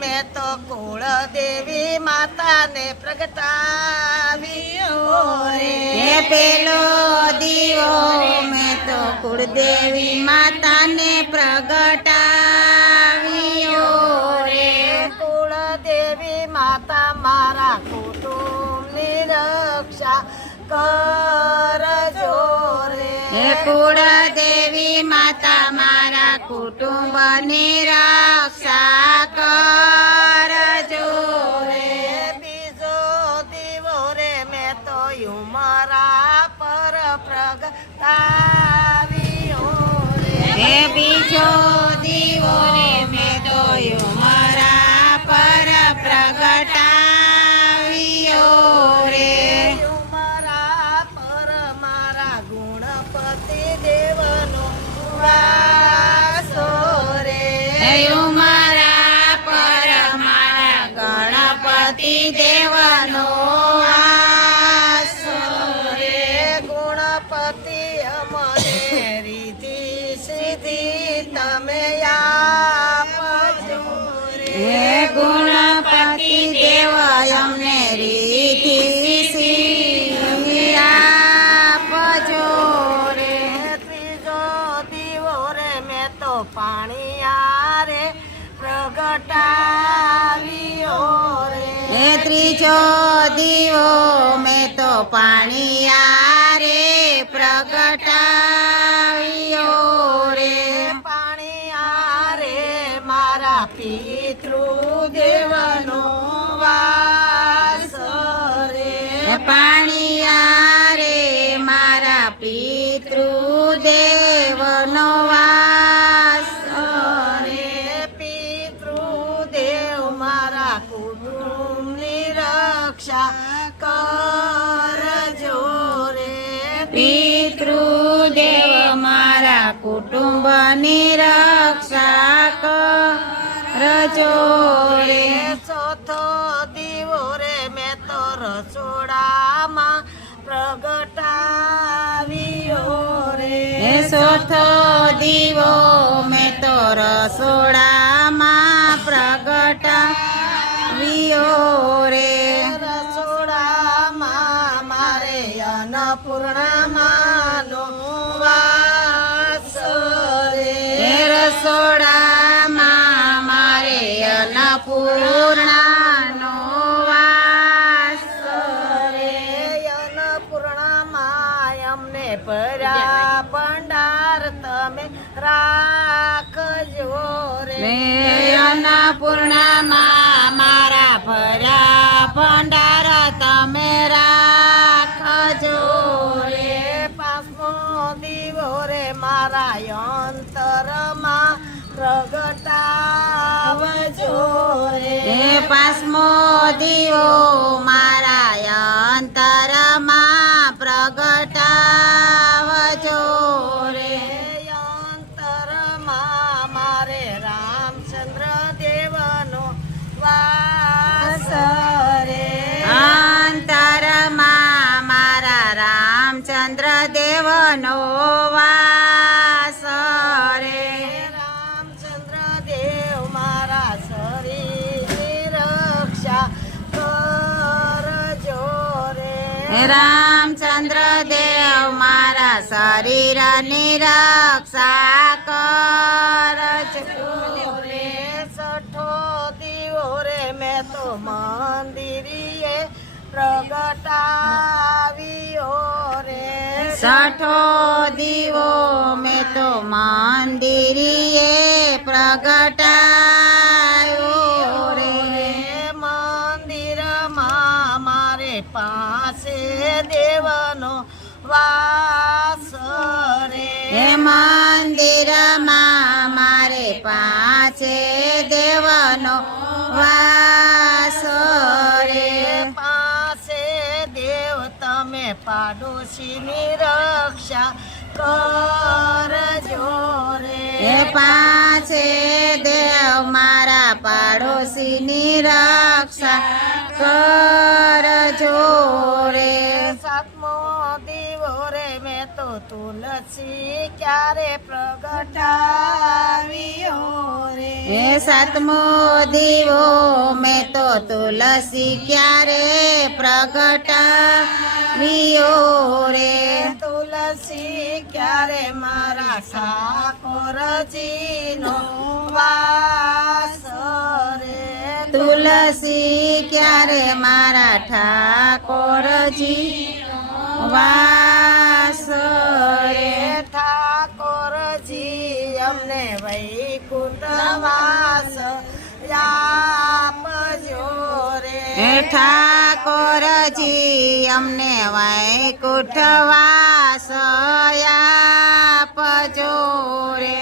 મેં તો કુળ દેવી માતાને પ્રગટાવી રે. પેલો દીવો મેં તો કુળ દેવી માતાને પ્રગટાવ્યો રે. કુળ દેવી માતા મારા કુટુંબની રક્ષા કરજો રે. કુળ દેવી માતા મારા કુટુંબની રક્ષા તો પર પ્રગટાવ્યો હે બીજો દીવો રે મેં તો મારા પર પ્રગટાવ્યો રે. યુમરા પર મારા ગુણપતિ દેવનો વાસો રે. ગુણપતિ અમને રીતિ સિદ્ધિ તમે આપજો રે ગુણપતિ દેવ અમને રીતિ સિદ્ધિ આપજો રે ત્રીજો દીવો રે મેં તો પાણી આરે પ્રગટાવ્યો રે. ત્રીજો દીવો મેં તો પાણી આરે હે રે મારા પિતૃ દેવનો વાસ. રે પિતૃદેવ મારા કુટુંબની રક્ષા કરજો રે. પિતૃદેવ મારા કુટુંબની રક્ષા કરજો હે સોથો દીવો મેં તો રસોડામાં પ્રગટાવ્યો રે. રસોડામાં મારે અન્નપૂર્ણામાંનો વાસ રે. રસોડામાં મારે અન્નપૂર્ણાનો રે અન્નપૂર્ણામાં મારા ભર્યા ભંડાર તમે રાખજો રે રે દીવો રે મારા અંતરમાં પ્રગટાવજો રે. પાસમો દીવો, મારા દેવનો વાસ રે. રામચંદ્ર દેવ મારા શરીરની રક્ષા કરજો રે. રામચંદ્ર દેવ મારા શરીરની રક્ષા કરજો રે સઠો દીવો રે. મેં તો મંદિરીએ છઠો દીવો મેં તો મંદિરીએ પ્રગટાયો પાડોશીની રક્ષા કરજો રે. હે પાસે દેવ મારા પાડોશીની રક્ષા કરજો રે. સાતમો દીવો રે મેં તો તુલસી ક્યારે પ્રગટાવ્યો રે? હે સાતમો દીવો મેં તો તુલસી ક્યારે પ્રગટાવ્યો રે? તુલસી ક્યારે મારા સાકોરજીનો વાસ રે? તુલસી ક્યારે મારા ઠાકોરજી વાસ રે? અમને વૈકુંઠ વાસ આપજો રે. ઠાકોરજી અમને વૈકુંઠ વાસ આપજો રે.